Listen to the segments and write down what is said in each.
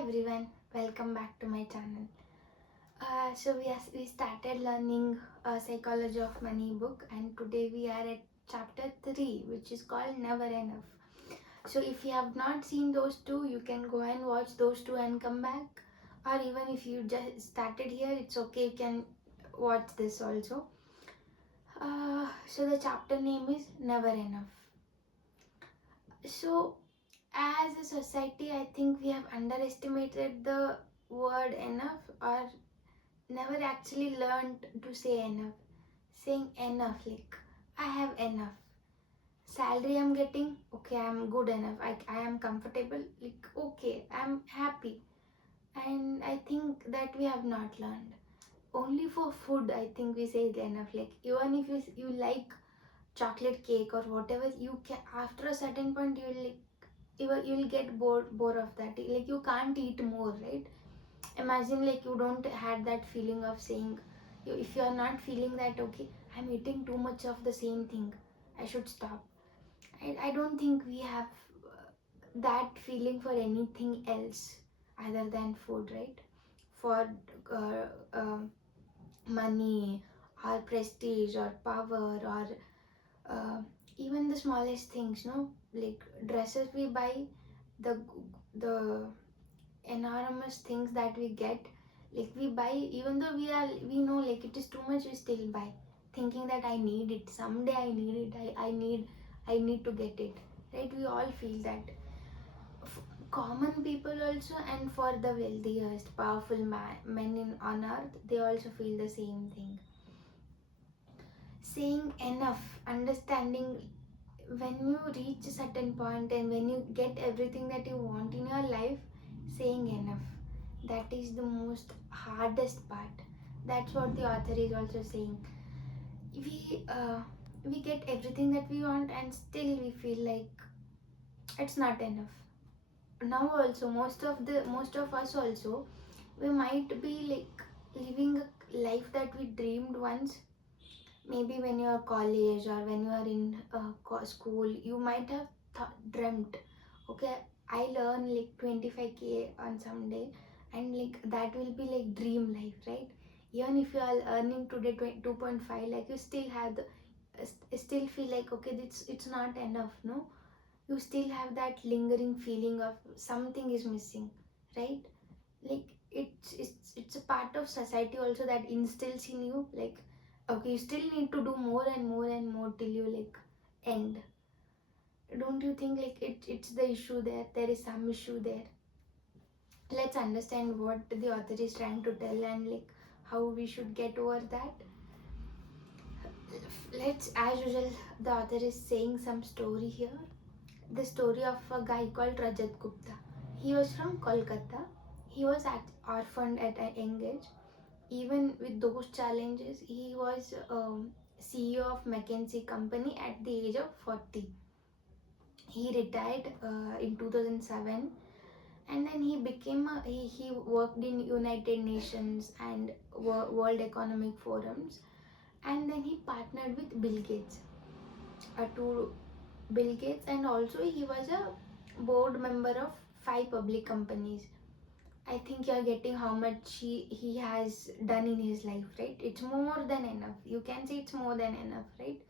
everyone, welcome back to my channel. We started learning Psychology of Money book, and today we are at chapter 3, which is called Never Enough. So if you have not seen those two, you can go and watch those two and come back, or even if you just started here, it's okay, you can watch this also. So the chapter name is Never Enough. So as a society, I think we have underestimated the word enough, or never actually learned to say enough. Saying enough, like I have enough. Salary I'm getting, okay, I'm good enough. I am comfortable, like okay, I'm happy. And I think that we have not learned. Only for food, I think we say it enough. Like even if you like chocolate cake or whatever, you can after a certain point you'll get bored of that. Like you can't eat more, right? Imagine like you don't had that feeling of saying, if you are not feeling that okay, I'm eating too much of the same thing, I should stop. I don't think we have that feeling for anything else other than food, right? For uh, uh, money or prestige or power or uh, even the smallest things, no, like dresses we buy, the the enormous things that we get, like we buy even though we know like it is too much, we still buy thinking that I need it someday, I need it, I need to get it, right? We all feel that. Common people also, and for the wealthiest powerful men on earth, they also feel the same thing. Saying enough, understanding when you reach a certain point and when you get everything that you want in your life, saying enough, that is the most hardest part. That's what the author is also saying. We uh, we get everything that we want and still we feel like it's not enough. Now also most of us also, we might be like living a life that we dreamed once. Maybe when you are college or when you are in school, you might have dreamt, okay, I learn like 25K on some day, and like that will be like dream life, right? Even if you are earning today 2.5, like you still have still feel like okay, it's not enough, no? You still have that lingering feeling of something is missing, right? Like it's a part of society also that instills in you like okay, you still need to do more and more and more till you like end. Don't you think like it's the issue there? There is some issue there. Let's understand what the author is trying to tell and like how we should get over that. Let's, as usual, the author is saying some story here. The story of a guy called Rajat Gupta. He was from Kolkata. He was orphaned at a young age. Even with those challenges, he was CEO of McKinsey company at the age of 40. He retired in 2007, and then he became he worked in United Nations and World Economic Forums, and then he partnered with Bill Gates, to Bill Gates, and also he was a board member of 5 public companies. I think you're getting how much he has done in his life, right? It's more than enough. You can say it's more than enough, right?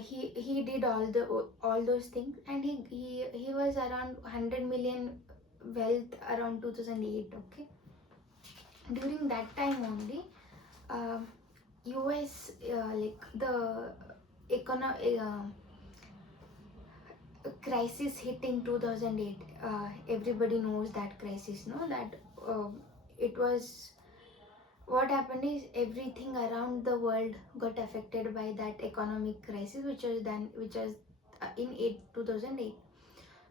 He did all those things, and he was around 100 million wealth around 2008. Okay, during that time only, uh, US like the crisis hit in 2008. Everybody knows that crisis, no? That it was what happened is everything around the world got affected by that economic crisis, which was in 2008.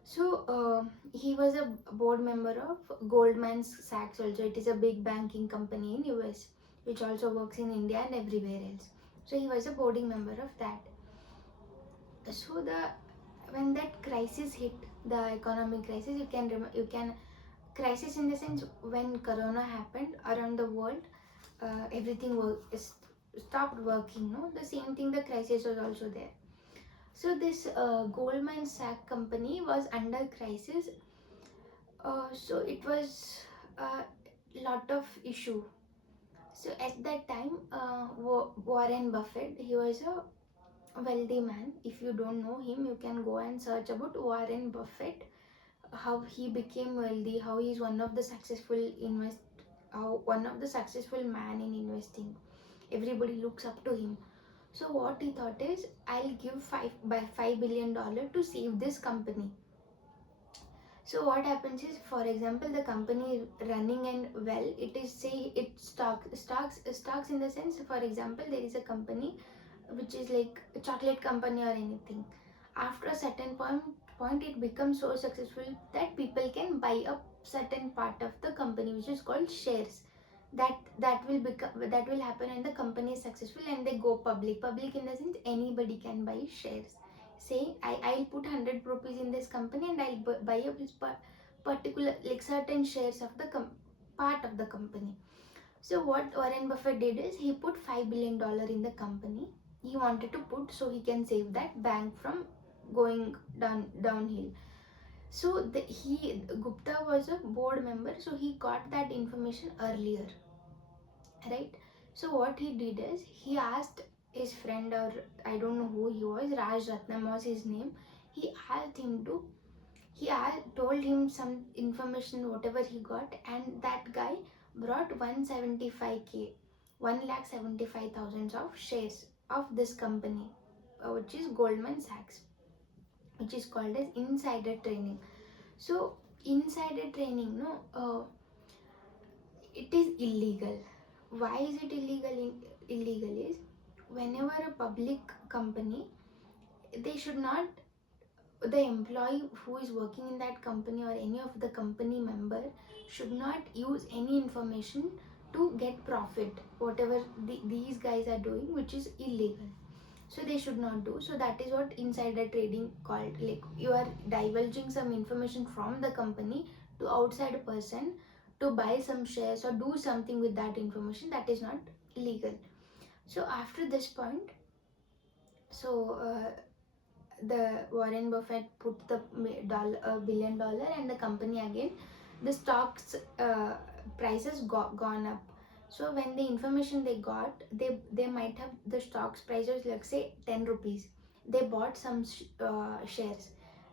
So he was a board member of Goldman Sachs. Also, it is a big banking company in US, which also works in India and everywhere else. So he was a boarding member of that. So the when that crisis hit, the economic crisis, you can crisis in the sense when Corona happened around the world, everything stopped working, no? The same thing, the crisis was also there. So this Goldman Sachs company was under crisis So it was a lot of issue. So at that time, Warren Buffett, he was a wealthy man. If you don't know him, you can go and search about Warren Buffett, how he became wealthy, how he's one of the successful man in investing. Everybody looks up to him. So what he thought is, I'll give $5 billion to save this company. So what happens is, for example, the company is running and well, it is say it stocks in the sense, for example, there is a company which is like a chocolate company or anything. After a certain point it becomes so successful that people can buy a certain part of the company, which is called shares. That will happen when the company is successful and they go public in the sense anybody can buy shares. Say I'll put 100 rupees in this company and I'll buy a particular, like, certain shares of the part of the company. So what Warren Buffett did is he put $5 billion in the company. He wanted to put so he can save that bank from going downhill. So Gupta was a board member, so he got that information earlier, right? So what he did is he asked his friend, or I don't know who he was, Raj Ratnam was his name. He asked him to told him some information whatever he got, and that guy brought 175k, 1,75,000 of shares of this company, which is Goldman Sachs, which is called as insider trading. So insider trading, no, it is illegal. Why is it illegal? Illegal is, whenever a public company, they should not, the employee who is working in that company or any of the company member should not use any information to get profit, whatever these guys are doing, which is illegal. So they should not do. So that is what insider trading called, like you are divulging some information from the company to outside person to buy some shares or do something with that information. That is not legal. So after this point, so the Warren Buffett put the $1 billion, and the company again, the stocks prices gone up. So when the information they got, they might have the stocks prices, like say 10 rupees. They bought some shares,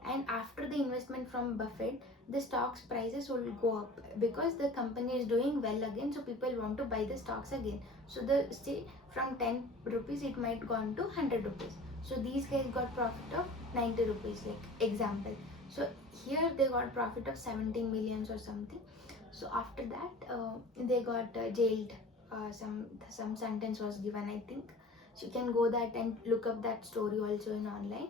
and after the investment from Buffett, the stocks prices will go up because the company is doing well again. So people want to buy the stocks again. So the say from 10 rupees it might go on to 100 rupees. So these guys got profit of 90 rupees, like example. So here they got profit of 17 millions or something. So after that they got jailed. Some sentence was given, I think. So you can go that and look up that story also in online.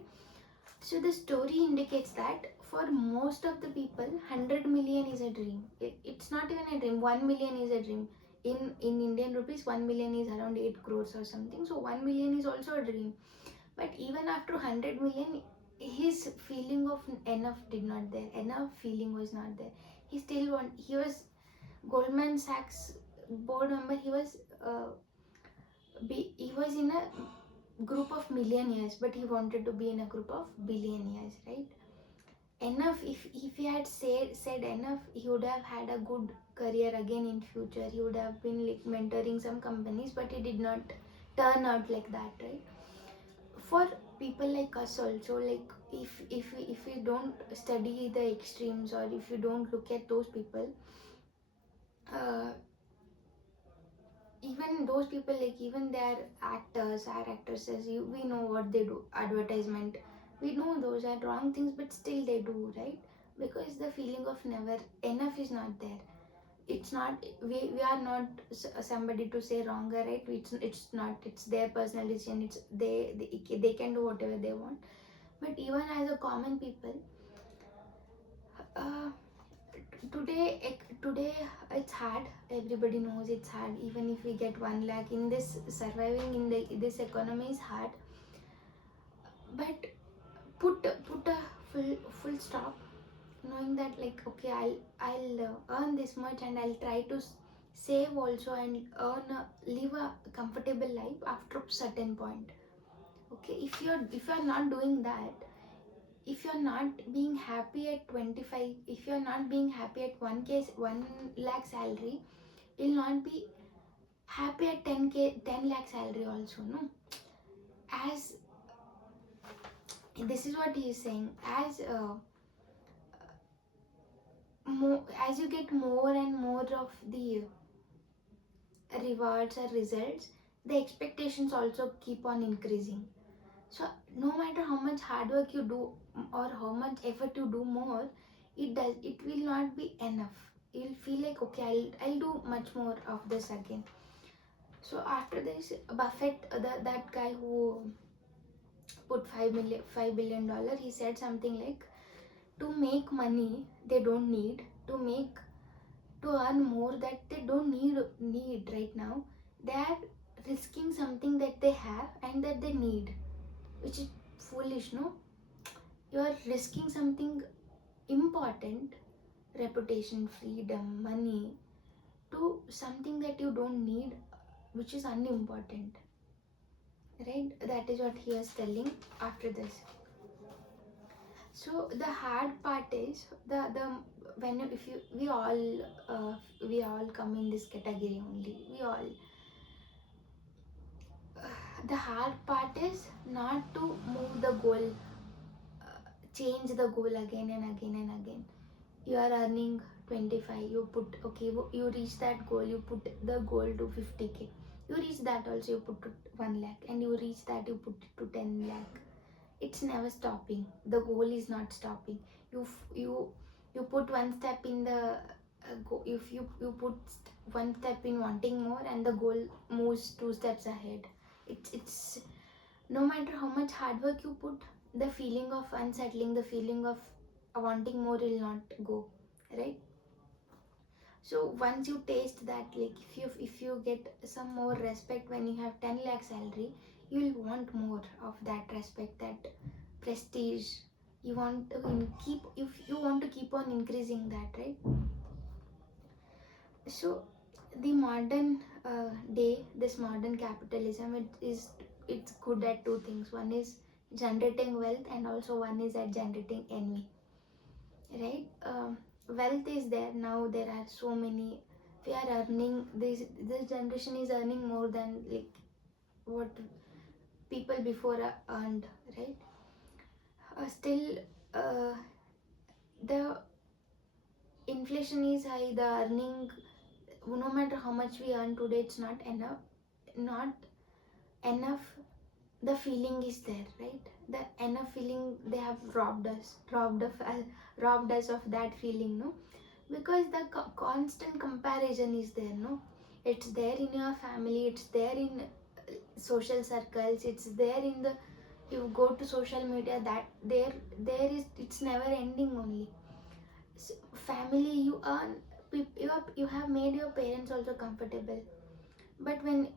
So the story indicates that for most of the people, 100 million is a dream. It's not even a dream. 1 million is a dream. In Indian rupees, 1 million is around 8 crores or something. So 1 million is also a dream. But even after 100 million, his feeling of enough did not there. Enough feeling was not there. He was Goldman Sachs board member. He was in a group of millionaires, but he wanted to be in a group of billionaires, right? Enough, if he had said enough, he would have had a good career again in future. He would have been like mentoring some companies, but he did not turn out like that, right? For people like us also, like if we don't study the extremes, or if you don't look at those people, uh, even those people, like even their actors or actresses, we know what they do, advertisement, we know those are wrong things, but still they do, right? Because the feeling of never enough is not there. It's not, we are not somebody to say wrong or right. It's not, it's their personal decision. It's they can do whatever they want. But even as a common people, uh, today it's hard. Everybody knows it's hard. Even if we get 1 lakh in this, surviving in this economy is hard. But put a full stop, knowing that, like, okay, I'll earn this much, and I'll try to save also, and live a comfortable life after a certain point. Okay, if you're not doing that, if you're not being happy at 25, if you're not being happy at 1 lakh salary, you'll not be happy at 10 lakh salary also, no? As this is what he is saying, as you get more and more of the rewards or results, the expectations also keep on increasing. So no matter how much hard work you do or how much effort you do more, it will not be enough. You'll feel like, okay, I'll do much more of this again. So after this, Buffett, that guy who put $5 billion, he said something like, to make money they don't need, to earn more that they don't need right now, they are risking something that they have and that they need, which is foolish, no? You are risking something important, reputation, freedom, money, to something that you don't need, which is unimportant, right? That is what he was telling after this. So the hard part is the when you, if you we all come in this category only. We all the hard part is not to move the goal, change the goal again and again and again. You are earning 25, you put, okay, you reach that goal, you put the goal to 50K. You reach that also, you put to 1 lakh, and you reach that, you put it to 10 lakh. It's never stopping. The goal is not stopping. You put one step in the if you put one step in wanting more, and the goal moves two steps ahead. It's no matter how much hard work you put, the feeling of unsettling, the feeling of wanting more will not go, right? So once you taste that, like if you get some more respect when you have 10 lakh salary, you'll want more of that respect, that prestige. You want to keep, if you want to keep on increasing that, right? So the modern day, this modern capitalism, it's good at two things. One is generating wealth, and also one is at generating envy, right? Wealth is there now. There are so many. We are earning, this generation is earning more than like what people before earned, right? Still, uh, the inflation is high. The earning, no matter how much we earn today, it's not enough. Not enough. The feeling is there, right? The enough feeling, they have robbed us of that feeling, no? Because the constant comparison is there, no? It's there in your family, it's there in social circles, it's there in the, you go to social media, that there is, it's never ending only. So, family, you earn, you have made your parents also comfortable, but when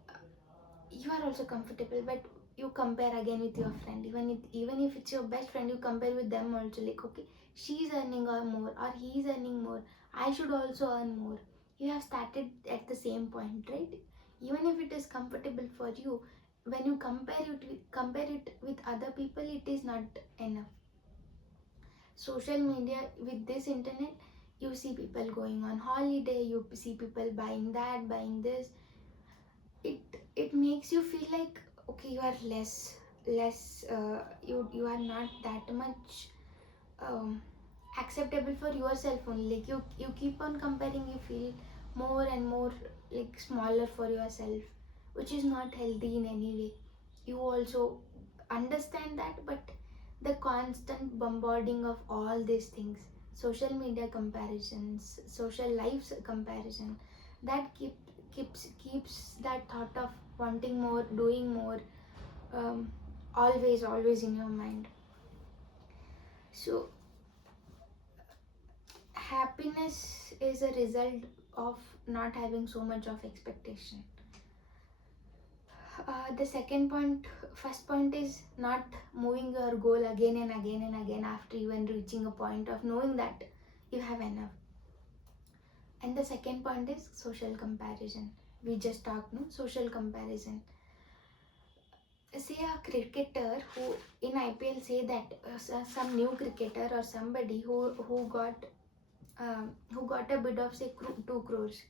you are also comfortable, but you compare again with your friend, even if it's your best friend, you compare with them also, like, okay, she's earning or more, or he's earning more, I should also earn more. You have started at the same point, right? Even if it is comfortable for you, when you compare it with other people, it is not enough. Social media, with this internet, you see people going on holiday, you see people buying that, buying this. It makes you feel like, okay, you are less you are not that much um, acceptable for yourself only. Like you keep on comparing, you feel more and more like smaller for yourself, which is not healthy in any way. You also understand that, but the constant bombarding of all these things, social media comparisons, social lives comparison, that keeps that thought of wanting more, doing more, um, always in your mind. So happiness is a result of not having so much of expectation. The second point, first point is not moving your goal again and again and again after even reaching a point of knowing that you have enough. And the second point is social comparison. We just talked, no? Social comparison. say a cricketer who in IPL, say that some new cricketer or somebody who got a bid of say 2 crores.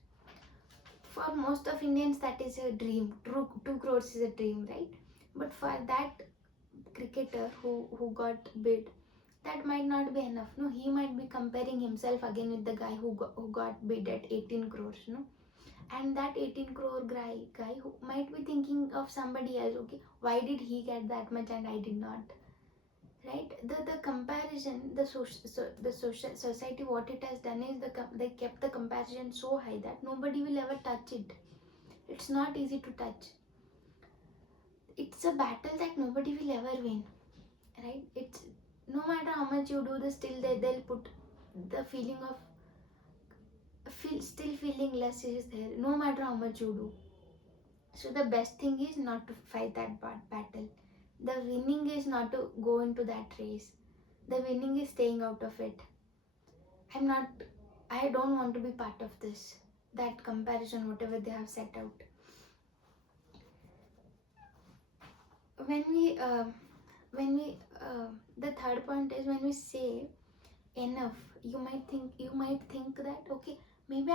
For most of Indians that is a dream. 2 crores is a dream, right? But for that cricketer who got bid, that might not be enough. No, he might be comparing himself again with the guy who got bid at 18 crores. No, and that 18 crore guy who might be thinking of somebody else. Okay, why did he get that much and I did not? Right, the comparison, the social society, what it has done is they kept the comparison so high that nobody will ever touch it. It's not easy to touch. It's a battle that nobody will ever win, right? It's no matter how much you do this, still they'll put the feeling of still feeling less is there no matter how much you do. So the best thing is not to fight that battle. The winning is not to go into that race. The winning is staying out of it. I'm not, I don't want to be part of this, that comparison, whatever they have set out. When we, the third point is when we say enough, you might think that okay, maybe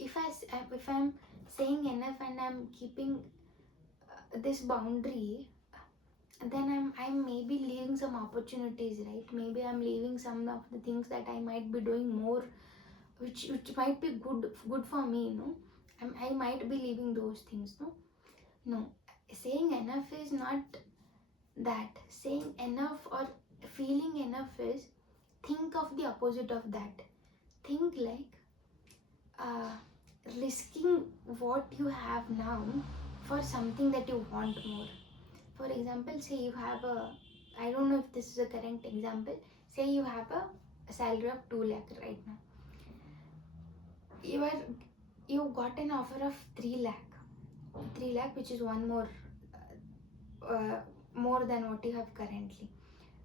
if I'm saying enough and I'm keeping this boundary, then I'm maybe leaving some opportunities, right? Maybe I'm leaving some of the things that I might be doing more, which might be good for me, you know. I might be leaving those things. No, saying enough is not that. Saying enough or feeling enough is, think of the opposite of that. Think like uh, risking what you have now for something that you want more. For example, say you have a, I don't know if this is a correct example, say you have a salary of 2 lakh right now. You got an offer of 3 lakh, which is one uh, more than what you have currently.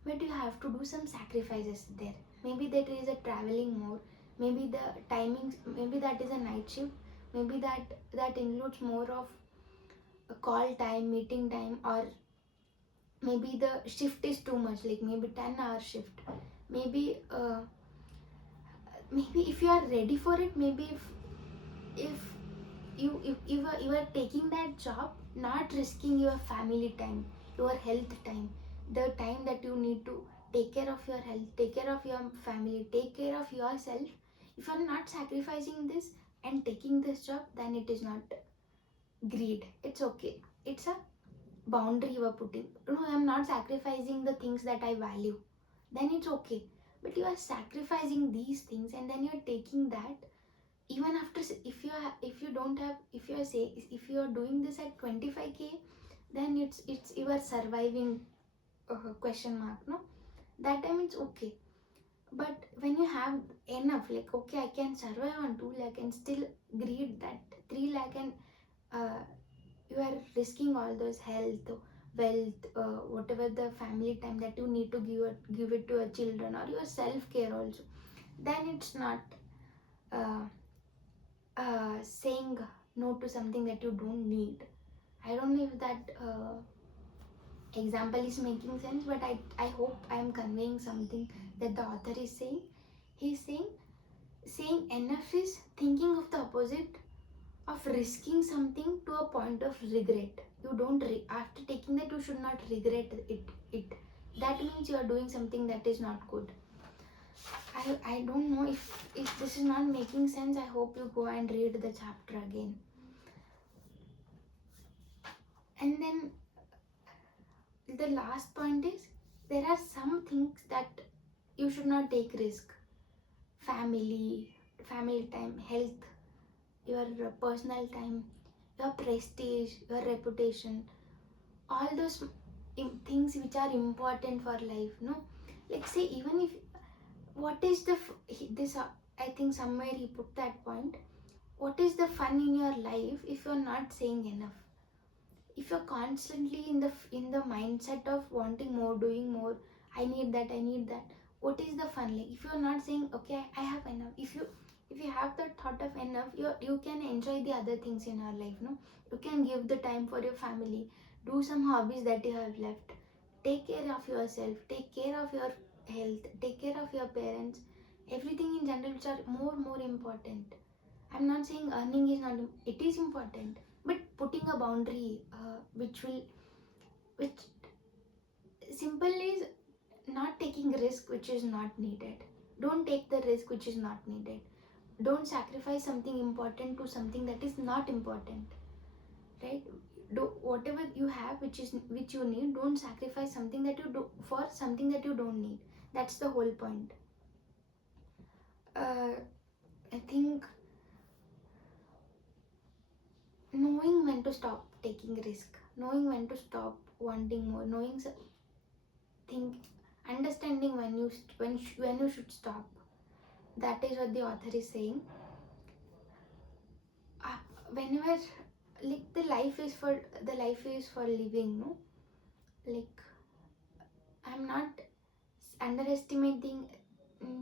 But you have to do some sacrifices there. Maybe that is a traveling more, maybe the timings, maybe that is a night shift, maybe that includes more of a call time, meeting time, or maybe the shift is too much, like maybe 10-hour shift. Maybe maybe if you are ready for it, maybe if you are taking that job, not risking your family time, your health time, the time that you need to take care of your health, take care of your family, take care of yourself. If you are not sacrificing this and taking this job, then it is not greed. It's okay. It's a boundary you are putting. No, I'm not sacrificing the things that I value, then it's okay. But you are sacrificing these things and then you're taking that. Even after, if you don't have, if you are doing this at 25K, then it's you are surviving, question mark, no? That time it's okay. But when you have enough, like okay, I can survive on 2 lakh and still greed that 3 lakh, and uh, you are risking all those health, wealth, whatever the family time that you need to give it to your children or your self care also, then it's not uh, saying no to something that you don't need. I don't know if that example is making sense, but I hope I am conveying something that the author is saying. He's saying enough is thinking of the opposite of risking something to a point of regret. You don't after taking that, you should not regret it. That means you are doing something that is not good. I don't know if this is not making sense. I hope you go and read the chapter again. And then the last point is, there are some things that you should not take risk. Family time, health, your personal time, your prestige, your reputation, all those things which are important for life, no? Like say, even if, what is the this I think somewhere he put that point, what is the fun in your life if you're not saying enough? If you're constantly in the mindset of wanting more, doing more, I need that, what is the fun? Like if you're not saying okay, I have enough, if you have that thought of enough, you can enjoy the other things in your life, no? You can give the time for your family, Do some hobbies that you have left. Take care of yourself, take care of your health, take care of your parents, everything in general which are more important. I'm not saying earning is not, it is important, but putting a boundary, which simple is not taking risk which is not needed. Don't take the risk which is not needed. Don't sacrifice something important to something that is not important, right? Do whatever you have which you need. Don't sacrifice something that you do for something that you don't need. That's the whole point. I think knowing when to stop taking risk, knowing when to stop wanting more, think understanding when you should stop. That is what the author is saying. uh, Whenever, like, the life is for living, no? Like, I'm not underestimating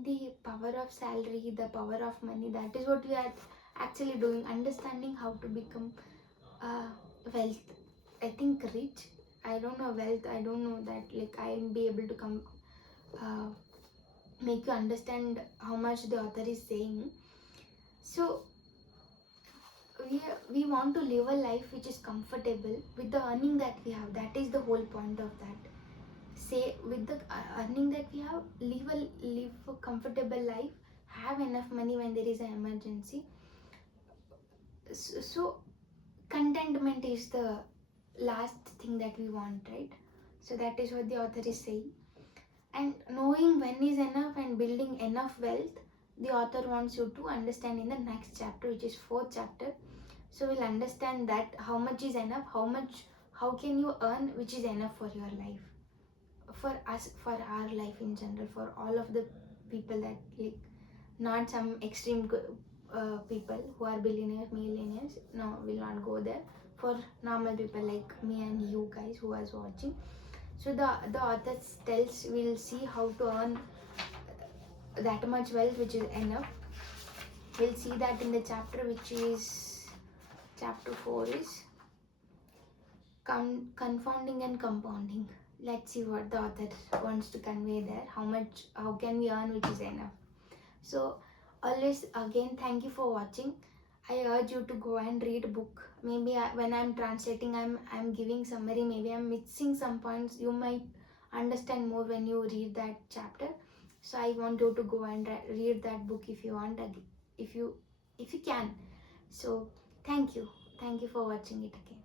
the power of salary, the power of money. That is what we are actually doing, understanding how to become uh, wealth. I think rich, I don't know, wealth, I don't know that, like, I'll be able to come uh, make you understand how much the author is saying. So we want to live a life which is comfortable with the earning that we have. That is the whole point of that. Say, with the earning that we have, live a comfortable life, have enough money when there is an emergency. So contentment is the last thing that we want, right? So that is what the author is saying. And knowing when is enough and building enough wealth, the author wants you to understand in the next chapter, which is fourth chapter. So we'll understand that how much is enough, how can you earn which is enough for your life, for us, for our life in general, for all of the people that, like, not some extreme people who are billionaires, millionaires. No, will not go there. For normal people like me and you guys who are watching. So the author tells, we'll see how to earn that much wealth which is enough. We'll see that in the chapter which is chapter 4 is confounding and compounding. Let's see what the author wants to convey there. How can we earn which is enough? So always, again, thank you for watching. I urge you to go and read a book. Maybe when I'm translating, I'm giving summary. Maybe I'm missing some points. You might understand more when you read that chapter. So I want you to go and read that book if you want, if you can. So thank you for watching it again.